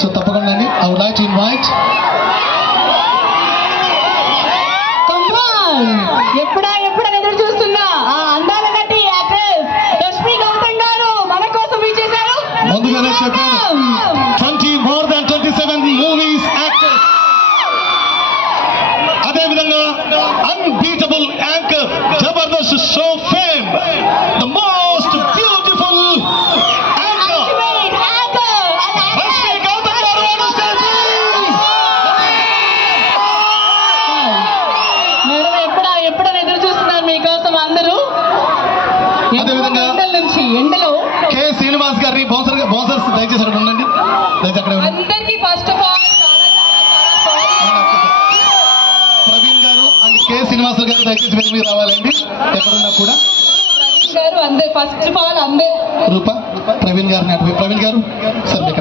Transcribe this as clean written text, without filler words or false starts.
So తప్పకుండా అండి I would like to invite ఎప్పుడా ఎదురు చూస్తున్నా ఆ అందాల నటి యాక్ట్రెస్ రష్మి గౌతమ్ గారు మన కోసం ఇచ్చేశారు. ముందుగానే చెప్పాను 20 more than 27 మూవీస్ యాక్టర్స్, అదే విధంగా unbeatable anchor, Jabardasth show fame, the most beautiful anchor Rashmi Gautam garu on stage. Madam ఎప్పుడా ఎదురు చూస్తున్నారు మీకోసం అందరూ. అదేవిధంగా ఎండలో కె శ్రీనివాస్ గారిని బౌన్సర్స్ దయచేసి అక్కడ ఉండండి, దయచేసి అక్కడ ఉండండి. అందరికీ ఫస్ట్ ఆఫ్ ఆల్ ప్రవీణ్ గారు అండ్ కె శ్రీనివాస్ గారు దయచేసి వెళ్ళి మీరు రావాలండి ఎక్కడున్నా కూడా. ప్రవీణ్ గారు అందరు ఫస్ట్ ఆఫ్ ఆల్ అందరు రూప ప్రవీణ్ గారిని ప్రవీణ్ గారు సార్ మీకు